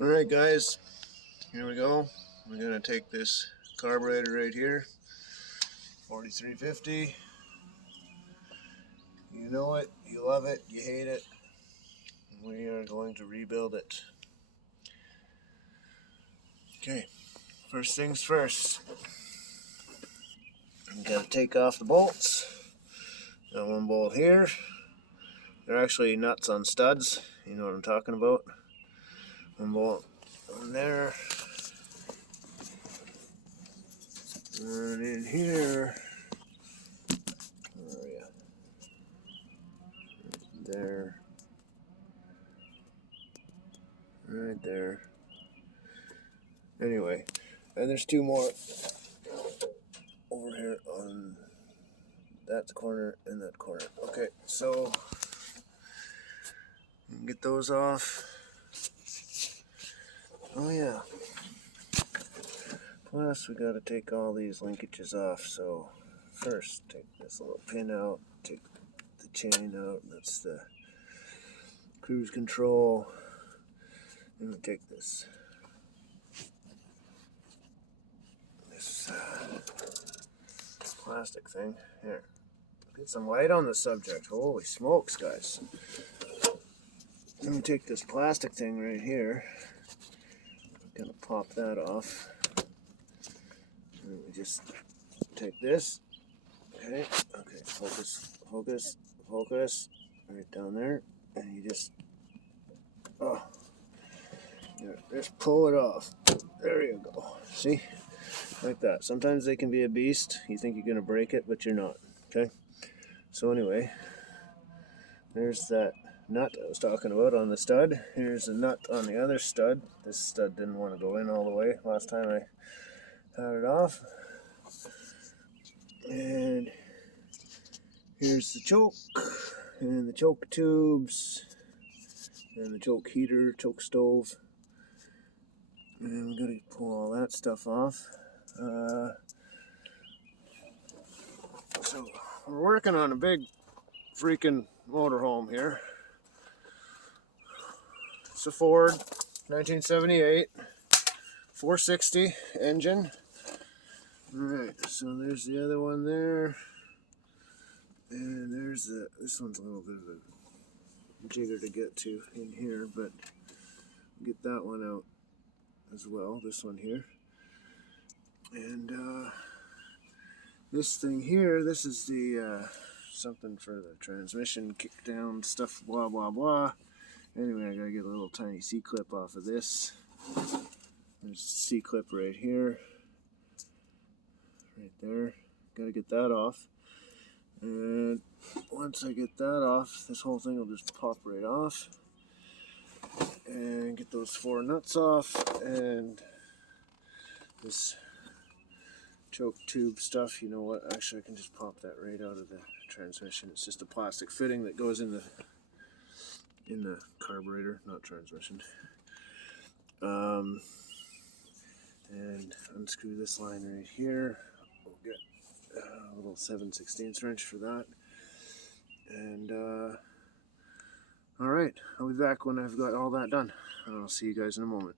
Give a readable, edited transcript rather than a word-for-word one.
Alright guys, here we go. We're going to take this carburetor right here, 4350. You know it, you love it, you hate it. We are going to rebuild it. Okay, first things first. We've got to take off the bolts. Got one bolt here. They're actually nuts on studs, you know what I'm talking about. One bolt on there. And in here, where are you? There. Right there. Anyway, and there's two more over here on that corner and that corner. Okay, so get those off. Oh yeah. Plus we got to take all these linkages off. So first take this little pin out, take the chain out. That's the cruise control. Then we take this plastic thing here. Get some light on the subject. Holy smokes, guys. Then we take this plastic thing right here. I'm gonna pop that off. And we just take this. Okay, focus, focus, focus. Right down there. And you just, just pull it off. There you go. See? Like that. Sometimes they can be a beast. You think you're gonna break it, but you're not. Okay? So anyway, there's that nut I was talking about on the stud. Here's a nut on the other stud. This stud didn't want to go in all the way last time I had it off. And here's the choke, and the choke tubes, and the choke heater, choke stove. And we're going to pull all that stuff off. So we're working on a big freaking motorhome here. It's a Ford 1978 460 engine. Alright, so there's the other one there. And there's this one's a little bit of a jigger to get to in here, but get that one out as well, this one here. And this thing here, this is the something for the transmission, kick down stuff, blah blah blah. Anyway, I gotta get a little tiny C-clip off of this. There's a C-clip right here, right there. Gotta get that off. And once I get that off, this whole thing will just pop right off. And get those four nuts off, and this choke tube stuff, you know what, actually I can just pop that right out of the transmission. It's just a plastic fitting that goes in the carburetor, not transmission. And unscrew this line right here. We'll get a little 7/16 wrench for that. And alright, I'll be back when I've got all that done. I'll see you guys in a moment.